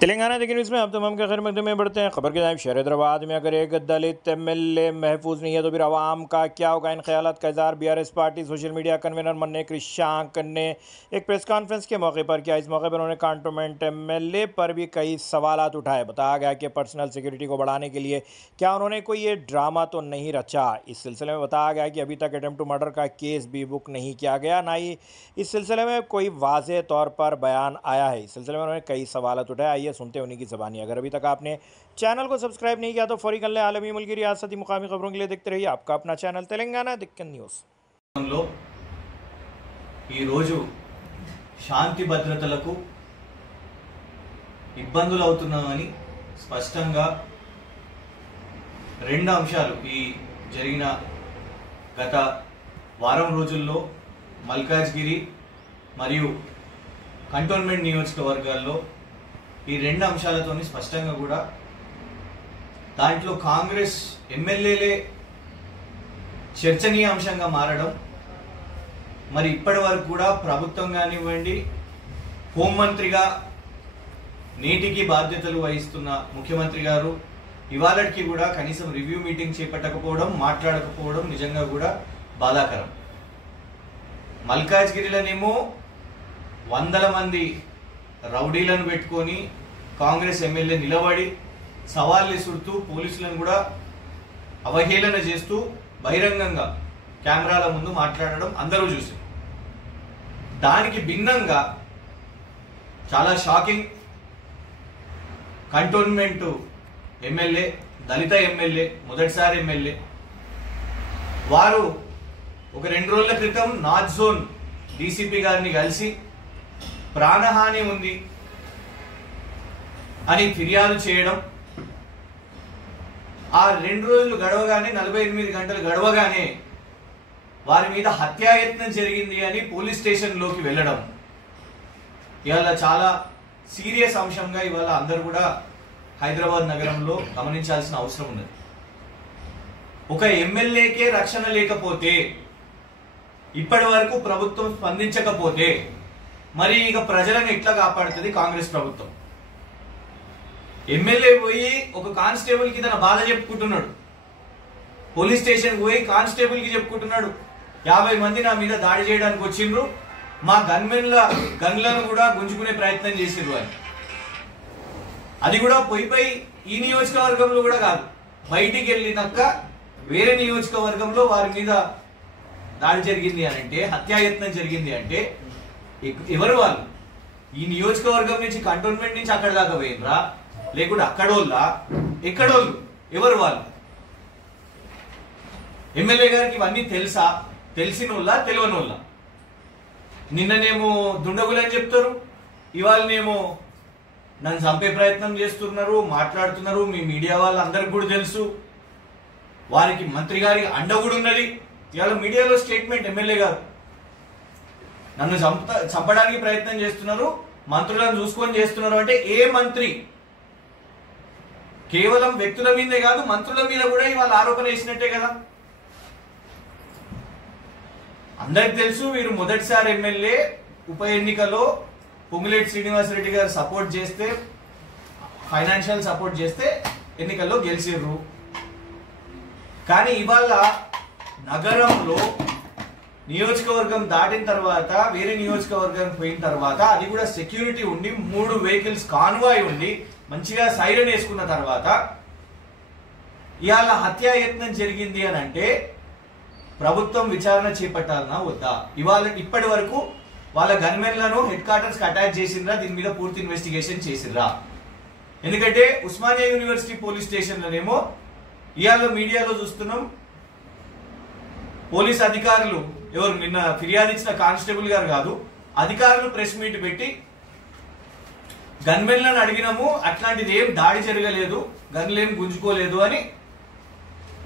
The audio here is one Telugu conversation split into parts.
तेलंगाना देखिए न्यूज़ में आप तमाम के खैर मकदम में बढ़ते हैं। खबर के जाए शहर हैदराबाद में अगर एक दलित एमएलए महफूज नहीं है तो फिर आवाम का क्या होगा। इन ख्यालात का इज़हार BRS party social media convener मन्ने कृष्णांक ने एक प्रेस कॉन्फ्रेंस के मौके पर किया। इस मौके पर उन्होंने कंटोनमेंट एमएलए पर भी कई सवालात उठाए। बताया गया कि पर्सनल सिक्योरिटी को बढ़ाने के लिए क्या उन्होंने कोई ये ड्रामा तो नहीं रचा। इस सिलसिले में बताया गया कि अभी तक अटेम्प्ट टू मर्डर का केस भी बुक नहीं किया गया, ना ही इस सिलसिले में कोई वाज़ेह तौर पर बयान आया है। इस सिलसिले में उन्होंने कई सवालात उठाए। आइए सुनते हैं उन्हीं की ज़बानी। अगर अभी तक आपने चैनल को सब्सक्राइब नहीं किया तो फौरी कर लें। आलमी मुल्की रियासती मुकामी खबरों के लिए देखते रहिए आपका अपना चैनल तेलंगाना दिक्कत न्यूज़। శాంతి భద్రతలకు ఇబ్బందులు అవుతున్నామని స్పష్టంగా రెండు అంశాలు ఈ జరిగిన గత వారం రోజుల్లో మల్కాజ్గిరి మరియు కంటోన్మెంట్ నియోజకవర్గాల్లో ఈ రెండు అంశాలతోని స్పష్టంగా కూడా దాంట్లో కాంగ్రెస్ ఎమ్మెల్యేలే చర్చనీయాంశంగా మారడం, మరి ఇప్పటి వరకు కూడా ప్రభుత్వం కానివ్వండి, హోంమంత్రిగా నేటికి బాధ్యతలు వహిస్తున్న ముఖ్యమంత్రి గారు ఇవాళకి కూడా కనీసం రివ్యూ మీటింగ్ చేపట్టకపోవడం, మాట్లాడకపోవడం నిజంగా కూడా బాధాకరం. మల్కాజ్గిరిలోనేమో వందల మంది రౌడీలను పెట్టుకొని కాంగ్రెస్ ఎమ్మెల్యే నిలబడి సవాల్ విసురుతూ పోలీసులను కూడా అవహేళన చేస్తూ బహిరంగంగా కెమెరాల ముందు మాట్లాడడం అందరూ చూసారు. దానికి భిన్నంగా చాలా షాకింగ్, కంటోన్మెంట్ ఎమ్మెల్యే, దళిత ఎమ్మెల్యే, మొదటిసారి ఎమ్మెల్యే వారు ఒక 2 రోజుల క్రితం నార్త్ జోన్ డీసీపీ గారిని కలిసి ప్రాణహాని ఉంది అని ఫిర్యాదు చేయడం, ఆ 2 రోజులు గడవగానే 48 గంటలు గడవగానే వారి మీద హత్యాయత్నం జరిగింది అని పోలీస్ స్టేషన్ లోకి వెళ్ళడం ఇవాళ చాలా సీరియస్ అంశంగా ఇవాళ అందరూ కూడా హైదరాబాద్ నగరంలో గమనించాల్సిన అవసరం ఉన్నది. ఒక ఎమ్మెల్యేకే రక్షణ లేకపోతే, ఇప్పటి వరకు ప్రభుత్వం స్పందించకపోతే మరి ఇక ప్రజలను ఎట్లా కాపాడుతుంది కాంగ్రెస్ ప్రభుత్వం? ఎమ్మెల్యే పోయి ఒక కానిస్టేబుల్ కి తన బాధ చెప్పుకుంటున్నాడు, పోలీస్ స్టేషన్ పోయి కానిస్టేబుల్ కి చెప్పుకుంటున్నాడు, 50 మంది నా మీద దాడి చేయడానికి వచ్చిండ్రు, మా గన్లను కూడా గుంజుకునే ప్రయత్నం చేసిండ్రు అని. అది కూడా పోయి ఈ నియోజకవర్గంలో కూడా కాదు, బయటికి వెళ్ళినాక వేరే నియోజకవర్గంలో వారి మీద దాడి జరిగింది అని అంటే, హత్యాయత్నం జరిగింది అంటే ఎవరు వాళ్ళు? ఈ నియోజకవర్గం నుంచి కంటోన్మెంట్ నుంచి అక్కడ దాకా పోయినరా, లేకుంటే అక్కడోళ్ళ ఎక్కడోళ్ళు, ఎవరు వాళ్ళు? ఎమ్మెల్యే గారికి ఇవన్నీ తెలుసా? తెలిసినోళ్ళ తెలియనోళ్ళ? నిన్ననేమో దుండగులని చెప్తారు, ఇవాళనేమో నన్ను చంపే ప్రయత్నం చేస్తున్నారు, మాట్లాడుతున్నారు. మీ మీడియా వాళ్ళందరికి కూడా తెలుసు, వారికి మంత్రి గారి అండ కూడా ఉన్నది. ఇవాళ మీడియాలో స్టేట్మెంట్, ఎమ్మెల్యే గారు నన్ను చంపడానికి ప్రయత్నం చేస్తున్నారు, మంత్రులను చూసుకొని చేస్తున్నారు అంటే ఏ మంత్రి? కేవలం వ్యక్తుల మీదే కాదు, మంత్రుల మీద కూడా ఇవాళ ఆరోపణ వేసినట్టే కదా. అందరికి తెలుసు, వీరు మొదటిసారి ఎమ్మెల్యే. ఉప ఎన్నికలో పొంగులేటి శ్రీనివాసరెడ్డి గారు సపోర్ట్ చేస్తే, ఫైనాన్షియల్ సపోర్ట్ చేస్తే ఎన్నికల్లో గెలిచిర్రు. కానీ ఇవాళ నగరంలో నియోజకవర్గం దాటిన తర్వాత, వేరే నియోజకవర్గం పోయిన తర్వాత, అది కూడా సెక్యూరిటీ ఉండి 3 వెహికల్స్ కాన్వాయ్ ఉండి మంచిగా సైరన్ వేసుకున్న తర్వాత ఇవాళ హత్యాయత్నం జరిగింది అని అంటే ప్రభుత్వం విచారణ చేపట్టాలన్నా వద్దా? ఇప్పటి వరకు వాళ్ళ గన్మెన్లను హెడ్ క్వార్టర్స్ కి అటాచ్ చేసిండ్రా? దీని మీద పూర్తి ఇన్వెస్టిగేషన్ చేసిండ్రా? ఎందుకంటే ఉస్మానియా యూనివర్సిటీ పోలీస్ స్టేషన్ లోనేమో ఇవాళ మీడియాలో చూస్తున్నాం, పోలీస్ అధికారులు, ఎవరు నిన్న ఫిర్యాదు ఇచ్చిన కానిస్టేబుల్ గారు కాదు, అధికారులు ప్రెస్ మీట్ పెట్టి గన్మెన్లను అడిగినాము, అట్లాంటిది ఏం దాడి జరగలేదు, గన్లేం గుంజుకోలేదు అని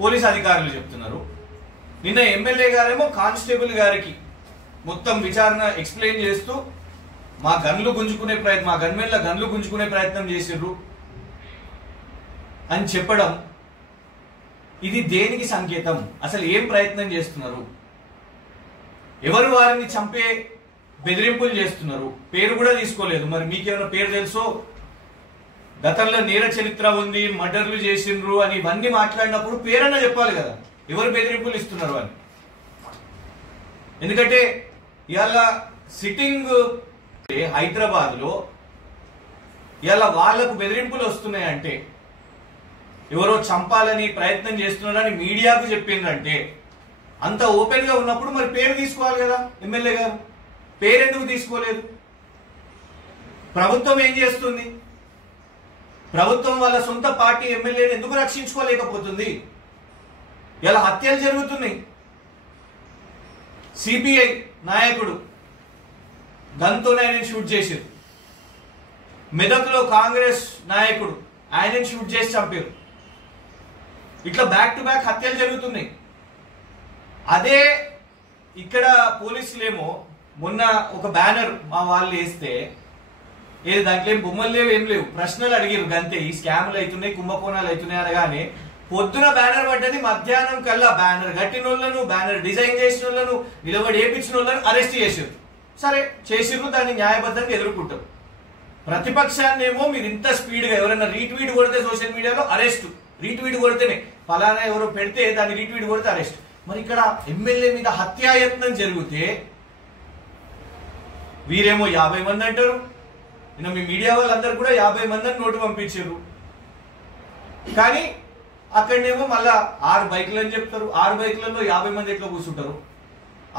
పోలీస్ అధికారులు చెప్తున్నారు. నిన్న ఎమ్మెల్యే గారేమో కానిస్టేబుల్ గారికి మొత్తం విచారణ ఎక్స్ప్లెయిన్ చేస్తూ మా గన్మెన్ల గన్లు గుంజుకునే ప్రయత్నం చేసిర్రు అని చెప్పడం, ఇది దేనికి సంకేతం? అసలు ఏం ప్రయత్నం చేస్తున్నారు? ఎవరు వారిని చంపే బెదిరింపులు చేస్తున్నారు? పేరు కూడా తీసుకోలేదు. మరి మీకేమైనా పేరు తెలుసో గతంలో నేర చరిత్ర ఉంది, మర్డర్లు చేసిండ్రు అని ఇవన్నీ మాట్లాడినప్పుడు పేరన్నా చెప్పాలి కదా, ఎవరు బెదిరింపులు ఇస్తున్నారు అని. ఎందుకంటే ఇవాళ సిట్టింగ్ హైదరాబాద్ లో ఇవాళ వాళ్లకు బెదిరింపులు వస్తున్నాయంటే, ఎవరో చంపాలని ప్రయత్నం చేస్తున్నారని మీడియాకు చెప్పిందంటే, అంత ఓపెన్ గా ఉన్నప్పుడు మరి పేరు తీసుకోవాలి కదా ఎమ్మెల్యే గారు. పేరెందుకు తీసుకోలేదు? ప్రభుత్వం ఏం చేస్తుంది? ప్రభుత్వం వాళ్ళ సొంత పార్టీ ఎమ్మెల్యేని ఎందుకు రక్షించుకోలేకపోతుంది? ఇలా హత్యలు జరుగుతున్నాయి. సిపిఐ నాయకుడు గన్తోనే ఆయన షూట్ చేశారు. మెదక్లో కాంగ్రెస్ నాయకుడు ఆయనని షూట్ చేసి చంపారు. ఇట్లా బ్యాక్ టు బ్యాక్ హత్యలు జరుగుతున్నాయి. అదే ఇక్కడ పోలీసులేమో మొన్న ఒక బ్యానర్ మా వాళ్ళు వేస్తే, ఏది దాంట్లో ఏం బొమ్మలు లేవు, ఏం లేవు, ప్రశ్నలు అడిగారు గంతే. ఈ స్కాములు అవుతున్నాయి, కుంభకోణాలు అవుతున్నాయి అనగానే పొద్దున బ్యానర్ పడ్డది, మధ్యాహ్నం కల్లా బ్యానర్ కట్టిన వాళ్ళను, బ్యానర్ డిజైన్ చేసిన వాళ్ళను, నిలబడి వేయించిన వాళ్ళను అరెస్ట్ చేసారు. సరే చేసిర్రు, దాన్ని న్యాయబద్ధంగా ఎదుర్కొంటారు. ప్రతిపక్షాన్ని ఏమో మీరు ఇంత స్పీడ్ గా ఎవరైనా రీట్వీట్ కొడితే సోషల్ మీడియాలో అరెస్ట్, రీట్వీట్ కొడితేనే ఫలానా ఎవరో పెడితే దాన్ని రీట్వీట్ కొడితే అరెస్ట్. మరి ఇక్కడ ఎమ్మెల్యే మీద హత్యాయత్నం జరిగితే వీరేమో 50 మంది అంటారు. మీ మీడియా వాళ్ళందరూ కూడా 50 మందిని నోటు పంపించారు. కానీ అక్కడనేమో మళ్ళా 6 బైకులు అని చెప్తారు. 6 బైకులలో 50 మంది ఎట్లా కూర్చుంటారు?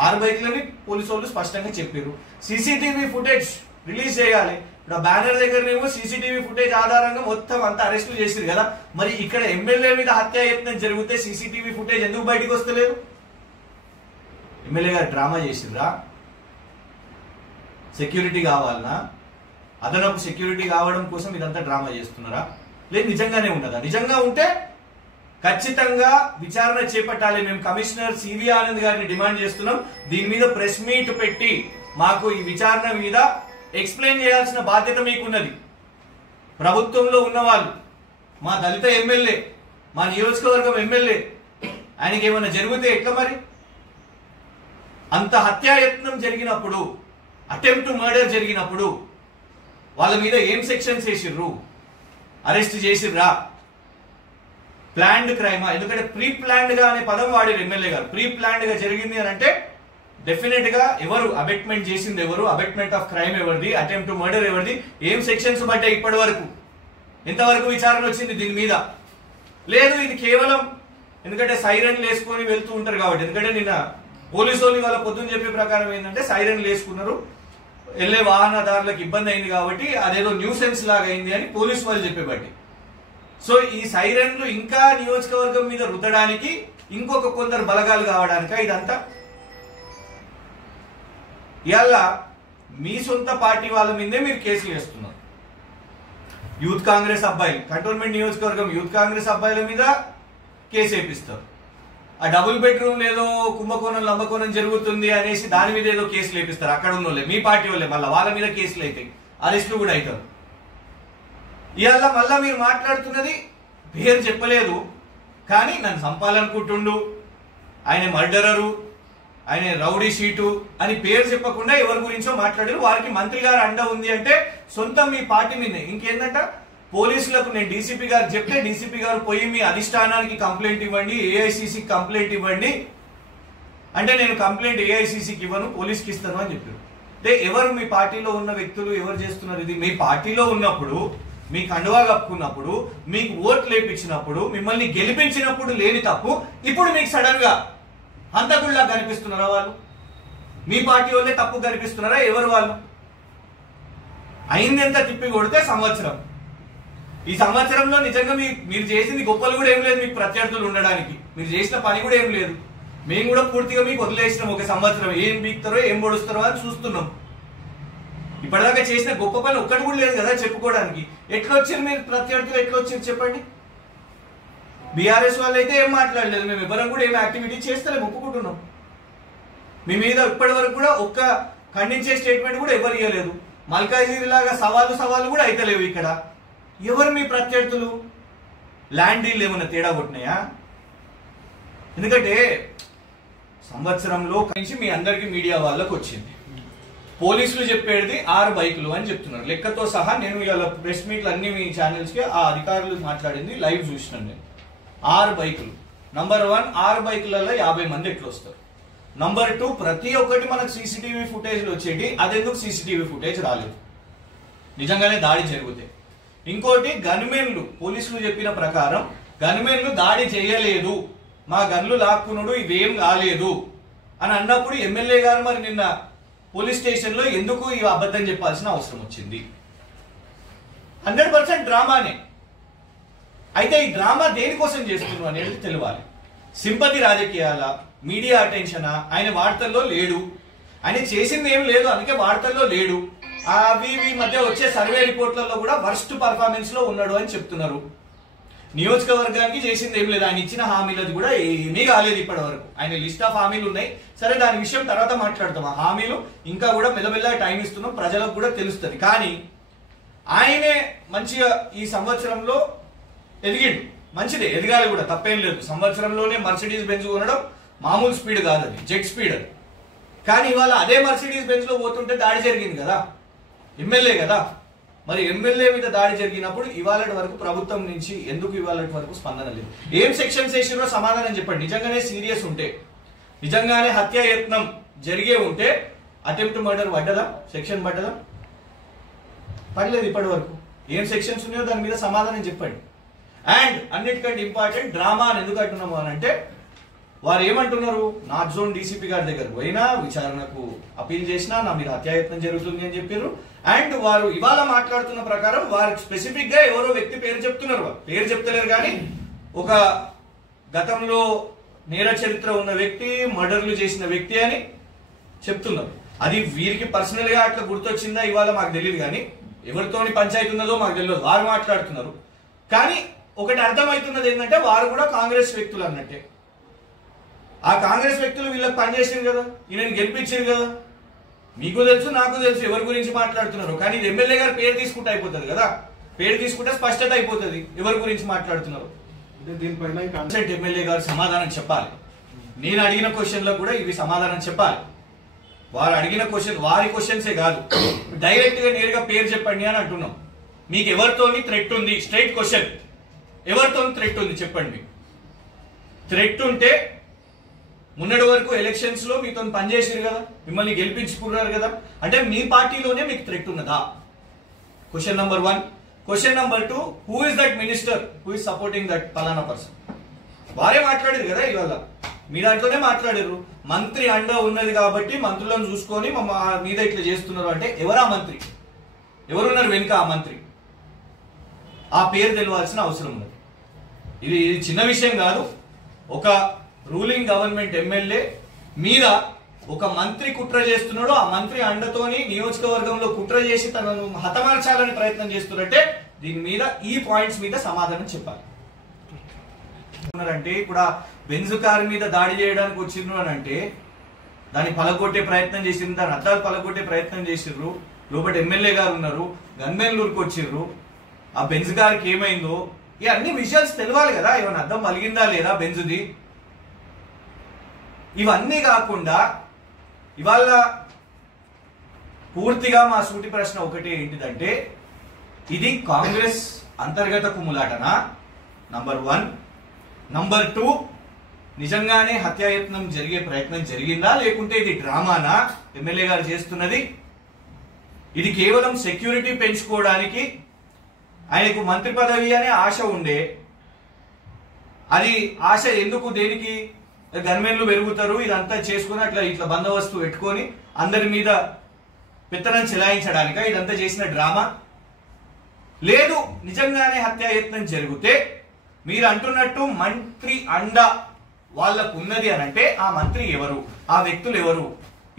6 బైకులని పోలీసు వాళ్ళు స్పష్టంగా చెప్పారు. సీసీటీవీ ఫుటేజ్ రిలీజ్ చేయాలి. ఇప్పుడు ఆ బ్యానర్ దగ్గరనేమో సీసీటీవీ ఫుటేజ్ ఆధారంగా మొత్తం అంతా అరెస్టులు చేసారు కదా. మరి ఇక్కడ ఎమ్మెల్యే మీద హత్యాయత్నం జరిగితే సీసీటీవీ ఫుటేజ్ ఎందుకు బయటకు వస్తలేదు? ఎమ్మెల్యే గారు డ్రామా చేసిర్రా? సెక్యూరిటీ కావాలనా? అదనపు సెక్యూరిటీ కావడం కోసం ఇదంతా డ్రామా చేస్తున్నారా? లేదు నిజంగానే ఉన్నదా? నిజంగా ఉంటే ఖచ్చితంగా విచారణ చేపట్టాలి. మేము కమిషనర్ సివి ఆనంద్ గారిని డిమాండ్ చేస్తున్నాం. దీని మీద ప్రెస్ మీట్ పెట్టి మాకు ఈ విచారణ మీద ఎక్స్ప్లెయిన్ చేయాల్సిన బాధ్యత మీకున్నది. ప్రభుత్వంలో ఉన్నవాళ్ళు, మా దళిత ఎమ్మెల్యే, మా నియోజకవర్గం ఎమ్మెల్యే, ఆయనకి ఏమైనా జరిగితే ఎట్లా మరి? అంత హత్యాయత్నం జరిగినప్పుడు, అటెంప్ట్ టు మర్డర్ జరిగినప్పుడు వాళ్ళ మీద ఏం సెక్షన్స్ వేసిర్రు? అరెస్ట్ చేసిర్రా? ప్లాన్డ్ క్రైమా? ఎందుకంటే ప్రీ ప్లాన్డ్ గా అనే పదం వాడారు ఎమ్మెల్యే గారు. ప్రీ ప్లాన్డ్ గా జరిగింది అని అంటే డెఫినెట్ గా ఎవరు అబెట్మెంట్ చేసింది, ఎవరు అబెట్మెంట్ ఆఫ్ క్రైమ్ ఎవరిది, అటెంప్ట్ టు మర్డర్ ఎవరిది, ఏం సెక్షన్స్ పడ్డాయి ఇప్పటి వరకు, ఎంతవరకు విచారణ వచ్చింది దీని మీద? లేదు, ఇది కేవలం ఎందుకంటే సైరన్లు వేసుకొని వెళ్తూ ఉంటారు కాబట్టి. ఎందుకంటే నిన్న పోలీసు వాళ్ళు వాళ్ళ పొద్దున్న చెప్పే ప్రకారం ఏంటంటే సైరన్లు వేసుకున్నారు, వెళ్లే వాహనదారులకు ఇబ్బంది అయింది కాబట్టి అదేదో న్యూసెన్స్ లాగా అయింది అని పోలీసు వాళ్ళు చెప్పేబట్టి. సో ఈ సైరన్లు ఇంకా నియోజకవర్గం మీద రుద్దడానికి, ఇంకొక కొందరు బలగాలు కావడానిక ఇదంతా? ఇవాళ మీ సొంత పార్టీ వాళ్ళ మీదే మీరు కేసులు వేస్తున్నారు. యూత్ కాంగ్రెస్ అబ్బాయిలు, కంటోన్మెంట్ నియోజకవర్గం యూత్ కాంగ్రెస్ అబ్బాయిల మీద కేసు వేపిస్తారు. ఆ డబుల్ బెడ్రూమ్ ఏదో కుంభకోణం లంబకోణం జరుగుతుంది అనేసి దాని మీద ఏదో కేసులు వేపిస్తారు. అక్కడ ఉన్న వాళ్ళే, మీ పార్టీ వాళ్ళే, మళ్ళీ వాళ్ళ మీద కేసులు అవుతాయి, అరెస్టులు కూడా అవుతారు. ఇవాళ మళ్ళా మీరు మాట్లాడుతున్నది పేరు చెప్పలేదు కానీ నన్ను చంపాలనుకుంటుండు, ఆయన మర్డరరు, ఆయన రౌడీ షీటు అని పేరు చెప్పకుండా ఎవరి గురించో మాట్లాడారు. వారికి మంత్రి గారు అండ ఉంది అంటే సొంతం మీ పార్టీ మీద. ఇంకేందంట, పోలీసులకు నేను డీసీపీ గారు చెప్తే డీసీపీ గారు పోయి మీ అధిష్టానానికి కంప్లైంట్ ఇవ్వండి, ఏఐసీసీకి కంప్లైంట్ ఇవ్వండి అంటే నేను కంప్లైంట్ ఏఐసీసీకి ఇవ్వను, పోలీస్కి ఇస్తాను అని చెప్పారు. అంటే ఎవరు మీ పార్టీలో ఉన్న వ్యక్తులు ఎవరు చేస్తున్నారు ఇది? మీ పార్టీలో ఉన్నప్పుడు, మీకు కండువా కప్పుకున్నప్పుడు, మీకు ఓట్లు వేయించినప్పుడు, మిమ్మల్ని గెలిపించినప్పుడు లేని తప్పు ఇప్పుడు మీకు సడన్ గా హంతకుల్లా కనిపిస్తున్నారా? వాళ్ళు మీ పార్టీ వాళ్ళే తప్పు కనిపిస్తున్నారా? ఎవరు వాళ్ళు? అయింది ఎంత తిప్పి కొడితే సంవత్సరం. ఈ సంవత్సరంలో నిజంగా మీరు చేసింది గొప్పలు కూడా ఏం లేదు, మీకు ప్రత్యర్థులు ఉండడానికి మీరు చేసిన పని కూడా ఏం లేదు. మేము కూడా పూర్తిగా మీకు వదిలేసినాం. ఒక సంవత్సరం ఏం బీక్తారో ఏం పొడుస్తారో అని చూస్తున్నాం. ఇప్పటిదాకా చేసిన గొప్ప పని ఒక్కటి కూడా లేదు కదా చెప్పుకోవడానికి. ఎట్లా వచ్చారు మీరు ప్రత్యర్థులు, ఎట్లా వచ్చారు చెప్పండి? బీఆర్ఎస్ వాళ్ళు అయితే ఏం మాట్లాడలేదు, మేము ఎవరం కూడా ఏం యాక్టివిటీ చేస్తలేము, ఒప్పుకుంటున్నాం. మీ మీద ఇప్పటి వరకు కూడా ఒక్క ఖండించే స్టేట్మెంట్ కూడా ఎవరు ఇవ్వలేదు. మల్కాజిగిరి లాగా సవాళ్ళు కూడా అయితలేవు. ఇక్కడ ఎవరు మీ ప్రత్యర్థులు? ల్యాండ్ డీల్ ఏమన్నా తేడా కొట్టినాయా? ఎందుకంటే సంవత్సరంలో నుంచి మీ అందరికి మీడియా వాళ్ళకు వచ్చింది. పోలీసులు చెప్పేది 6 బైకులు అని చెప్తున్నారు లెక్కతో సహా. నేను ఇవాళ ప్రెస్ మీట్లు అన్ని మీ ఛానల్స్ కి ఆ అధికారులు మాట్లాడింది లైవ్ చూసినాను నేను. 6 బైకులు. నంబర్ 1, 6 బైకులలో 50 మంది ఎట్లా వస్తారు? నంబర్ 2, ప్రతి ఒక్కటి మనకు సీసీటీవీ ఫుటేజ్ వచ్చేటి, అదెందుకు సీసీటీవీ ఫుటేజ్ రాలేదు నిజంగానే దాడి జరిగితే? ఇంకోటి, గన్మెన్లు పోలీసులు చెప్పిన ప్రకారం గన్మెన్లు దాడి చేయలేదు, మా గన్లు లాక్కునుడు ఇవేం కాలేదు అని అన్నప్పుడు ఎమ్మెల్యే గారు మరి నిన్న పోలీస్ స్టేషన్ లో ఎందుకు ఈ అబద్ధం చెప్పాల్సిన అవసరం వచ్చింది? 100% డ్రామానే. అయితే ఈ డ్రామా దేనికోసం చేస్తున్నారు అనేది తెలియాలి. సింపతి రాజకీయాల, మీడియా అటెన్షనా? ఆయన వార్తల్లో లేడు, ఆయన చేసింది ఏం లేదు, అందుకే వార్తల్లో లేడు. అవి మధ్య వచ్చే సర్వే రిపోర్ట్లలో కూడా వర్స్ట్ పర్ఫార్మెన్స్ లో ఉన్నాడు అని చెప్తున్నారు. నియోజకవర్గానికి చేసింది ఏం లేదు, ఆయన ఇచ్చిన హామీలది కూడా ఏమీ కాలేదు ఇప్పటి వరకు. ఆయన లిస్ట్ ఆఫ్ హామీలు ఉన్నాయి, సరే దాని విషయం తర్వాత మాట్లాడతాం. ఆ హామీలు ఇంకా కూడా మెల్లమెల్లగా టైం ఇస్తున్నాం, ప్రజలకు కూడా తెలుస్తుంది. కానీ ఆయనే మంచిగా ఈ సంవత్సరంలో ఎదిగిండు, మంచిదే, ఎదగాలి కూడా, తప్పేం లేదు. సంవత్సరంలోనే మర్సిడీస్ బెంజ్ కొనడం మామూలు స్పీడ్ కాదు, అది జెట్ స్పీడ్ అది. కానీ ఇవాళ అదే మర్సిడీస్ బెంజ్ లో పోతుంటే దాడి జరిగింది కదా, ఎమ్మెల్యే కదా. మరి ఎమ్మెల్యే మీద దాడి జరిగినప్పుడు ఇవాళ వరకు ప్రభుత్వం నుంచి ఎందుకు ఇవాళ వరకు స్పందన లేదు? ఏం సెక్షన్స్ వేసిరో సమాధానం చెప్పండి. నిజంగానే సీరియస్ ఉంటే, నిజంగానే హత్యాయత్నం జరిగే ఉంటే అటెంప్ట్ మర్డర్ పడ్డదా, సెక్షన్ పడ్డదా? పడలేదు ఇప్పటి వరకు. ఏం సెక్షన్స్ ఉన్నాయో దాని మీద సమాధానం చెప్పండి. అండ్ అన్నిటికంటే ఇంపార్టెంట్, డ్రామా అని ఎందుకు అంటున్నాము అని అంటే, వారు ఏమంటున్నారు, నార్త్ జోన్ డీసీపీ గారి దగ్గరకు పోయినా విచారణకు అపీల్ చేసినా నా మీద హత్యాయత్నం జరుగుతుంది అని చెప్పారు. అండ్ వారు ఇవాళ మాట్లాడుతున్న ప్రకారం వారు స్పెసిఫిక్ గా ఎవరో వ్యక్తి పేరు చెప్తున్నారు, పేరు చెప్తలేరు కానీ ఒక గతంలో నేర చరిత్ర ఉన్న వ్యక్తి, మర్డర్లు చేసిన వ్యక్తి అని చెప్తున్నారు. అది వీరికి పర్సనల్ గా అట్లా గుర్తొచ్చిందా ఇవాళ మాకు తెలియదు, కానీ ఎవరితోని పంచాయతీ ఉన్నదో మాకు తెలియదు, వారు మాట్లాడుతున్నారు. కానీ ఒకటి అర్థమవుతున్నది ఏంటంటే, వారు కూడా కాంగ్రెస్ వ్యక్తులు అన్నట్టే. ఆ కాంగ్రెస్ వ్యక్తులు వీళ్ళకి పనిచేసారు కదా, ఈయనని గెలిపించారు కదా. మీకు తెలుసు, నాకు తెలుసు ఎవరి గురించి మాట్లాడుతున్నారు. కానీ ఇది ఎమ్మెల్యే గారు పేరు తీసుకుంటే అయిపోతుంది కదా, పేరు తీసుకుంటే స్పష్టత అయిపోతుంది ఎవరి గురించి మాట్లాడుతున్నారు. దీనిపైన ఎమ్మెల్యే గారు సమాధానం చెప్పాలి. నేను అడిగిన క్వశ్చన్లకు కూడా ఇవి సమాధానం చెప్పాలి. వారు అడిగిన క్వశ్చన్ వారి క్వశ్చన్సే కాదు, డైరెక్ట్ గా నేరుగా పేరు చెప్పండి అని అంటున్నాం. మీకు ఎవరితోని థ్రెట్ ఉంది? స్ట్రైట్ క్వశ్చన్, ఎవరితో థ్రెట్ ఉంది చెప్పండి. థ్రెట్ ఉంటే మొన్నటి వరకు ఎలక్షన్స్ లో మీతో పనిచేసారు కదా, మిమ్మల్ని గెలిపించుకున్నారు కదా, అంటే మీ పార్టీలోనే మీకు థ్రెట్ ఉన్నదా? Question number 1. Question number 2, who is that minister who is supporting that ఫలానా పర్సన్? వారే మాట్లాడారు కదా ఇవాళ, మీ దాంట్లోనే మాట్లాడారు. మంత్రి అండ ఉన్నది కాబట్టి మంత్రులను చూసుకొని మీద ఇట్లా చేస్తున్నారు అంటే ఎవరా మంత్రి? ఎవరున్నారు వెనుక ఆ మంత్రి? ఆ పేరు తెలియాల్సిన అవసరం ఉంది. ఇది చిన్న విషయం కాదు. ఒక రూలింగ్ గవర్నమెంట్ ఎమ్మెల్యే మీద ఒక మంత్రి కుట్ర చేస్తున్నాడు, ఆ మంత్రి అండతోని నియోజకవర్గంలో కుట్ర చేసి తనను హతమార్చాలని ప్రయత్నం చేస్తున్నట్టే దీని మీద ఈ పాయింట్స్ మీద సమాధానం చెప్పాలి. అంటే ఇప్పుడు బెంజ్ కారు మీద దాడి చేయడానికి వచ్చిండ్రు అని అంటే దాన్ని పలగొట్టే ప్రయత్నం చేసిండ్రు, దాని అద్దాలు పలగొట్టే ప్రయత్నం చేసిర్రు. లోపల ఎమ్మెల్యే గారు ఉన్నారు, గన్మెన్లూరుకు వచ్చిర్రు. ఆ బెంజ్ కారుకి ఏమైందో ఈ అన్ని విషయాలు తెలియాలి కదా, ఏమైనా అద్దం పలిగిందా లేదా బెంజ్ది. ఇవన్నీ కాకుండా ఇవాళ పూర్తిగా మా సూటి ప్రశ్న ఒకటి ఏంటిదంటే, ఇది కాంగ్రెస్ అంతర్గత కుమ్ములాటనా? నంబర్ 1. నంబర్ 2, నిజంగానే హత్యాయత్నం జరిగే ప్రయత్నం జరిగిందా, లేకుంటే ఇది డ్రామానా ఎమ్మెల్యే గారు చేస్తున్నది? ఇది కేవలం సెక్యూరిటీ పెంచుకోవడానికి ఆయనకు మంత్రి పదవి అనే ఆశ ఉండే, అది ఆశ ఎందుకు, దేనికి? గన్మెన్లు పెరుగుతారు, ఇదంతా చేసుకుని అట్లా ఇట్లా బందోబస్తు పెట్టుకొని అందరి మీద పెత్తనం చెలాయించడానిక ఇదంతా చేసిన డ్రామా? లేదు, నిజంగానే హత్యాయత్నం జరిగితే మీరు అంటున్నట్టు మంత్రి అండ వాళ్ళకు ఉన్నది అని అంటే ఆ మంత్రి ఎవరు, ఆ వ్యక్తులు ఎవరు,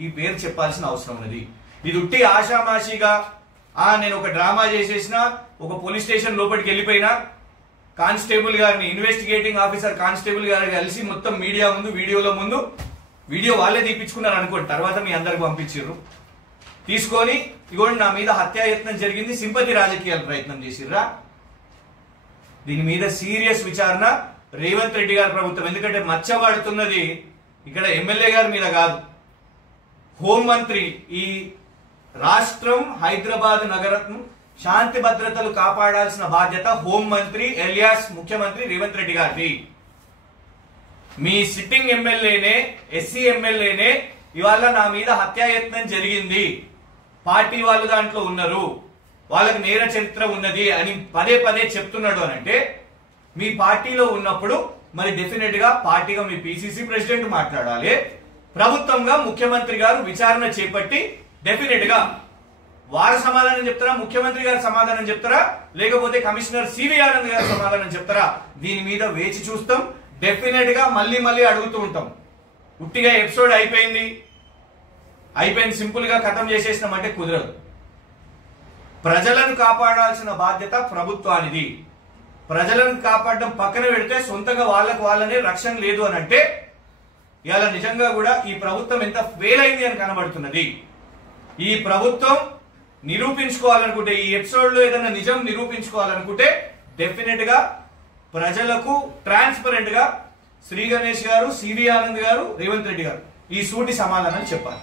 ఈ పేరు చెప్పాల్సిన అవసరం ఉన్నది. ఇది ఉట్టి ఆషామాషిగా నేను ఒక డ్రామా చేసేసిన, ఒక పోలీస్ స్టేషన్ లోపలికి వెళ్ళిపోయినా కానిస్టేబుల్ గారిని, ఇన్వెస్టిగేటింగ్ ఆఫీసర్ కానిస్టేబుల్ గారిని కలిసి మొత్తం మీడియా ముందు, వీడియోలో ముందు, వీడియో వాళ్ళే తీపించుకున్నారు అనుకోండి, తర్వాత మీ అందరికి పంపించారు. తీసుకొని ఇగోండి నా మీద హత్యాయత్నం జరిగింది, సింపతి రాజకీయాలు ప్రయత్నం చేసిర్రా? దీని మీద సీరియస్ విచారణ రేవంత్ రెడ్డి గారి ప్రభుత్వం, ఎందుకంటే మచ్చబడుతున్నది ఇక్కడ ఎమ్మెల్యే గారి మీద కాదు, హోంమంత్రి, ఈ రాష్ట్రం హైదరాబాద్ నగరం శాంతి భద్రతలు కాపాడాల్సిన బాధ్యత హోం మంత్రి ఎలియాస్ ముఖ్యమంత్రి రేవంత్ రెడ్డి గారిది. మీ సిట్టింగ్ ఎమ్మెల్యేనే, ఎస్సీ ఎమ్మెల్యేనే ఇవాళ నా మీద హత్యాయత్నం జరిగింది, పార్టీ వాళ్ళు దాంట్లో ఉన్నారు, వాళ్ళకి నేర చరిత్ర ఉన్నది అని పదే పదే చెప్తున్నాడు అనంటే మీ పార్టీలో ఉన్నప్పుడు మరి డెఫినెట్ గా పార్టీగా మీ పిసిసి ప్రెసిడెంట్ మాట్లాడాలి, ప్రభుత్వంగా ముఖ్యమంత్రి గారు విచారణ చేపట్టి డెఫినెట్ గా వారు సమాధానం చెప్తారా, ముఖ్యమంత్రి గారు సమాధానం చెప్తారా, లేకపోతే కమిషనర్ సివి ఆనంద్ గారు సమాధానం చెప్తారా, దీని మీద వేచి చూస్తాం. డెఫినెట్ గా మళ్ళీ మళ్ళీ అడుగుతూ ఉంటాం. ఉట్టిగా ఎపిసోడ్ అయిపోయింది సింపుల్ గా ఖతం చేసేసినామంటే కుదరదు. ప్రజలను కాపాడాల్సిన బాధ్యత ప్రభుత్వానిది. ప్రజలను కాపాడడం పక్కన పెడితే సొంతంగా వాళ్ళనే రక్షణ లేదు అని అంటే ఇవాళ నిజంగా కూడా ఈ ప్రభుత్వం ఎంత ఫెయిల్ అయింది అని కనబడుతున్నది. ఈ ప్రభుత్వం నిరూపించుకోవాలనుకుంటే, ఈ ఎపిసోడ్ లో ఏదైనా నిజం నిరూపించుకోవాలనుకుంటే డెఫినెట్ గా ప్రజలకు ట్రాన్స్పరెంట్ గా శ్రీ గణేష్ గారు, సివి ఆనంద్ గారు, రేవంత్ రెడ్డి గారు ఈ సూటి సమాధానం చెప్పాలి.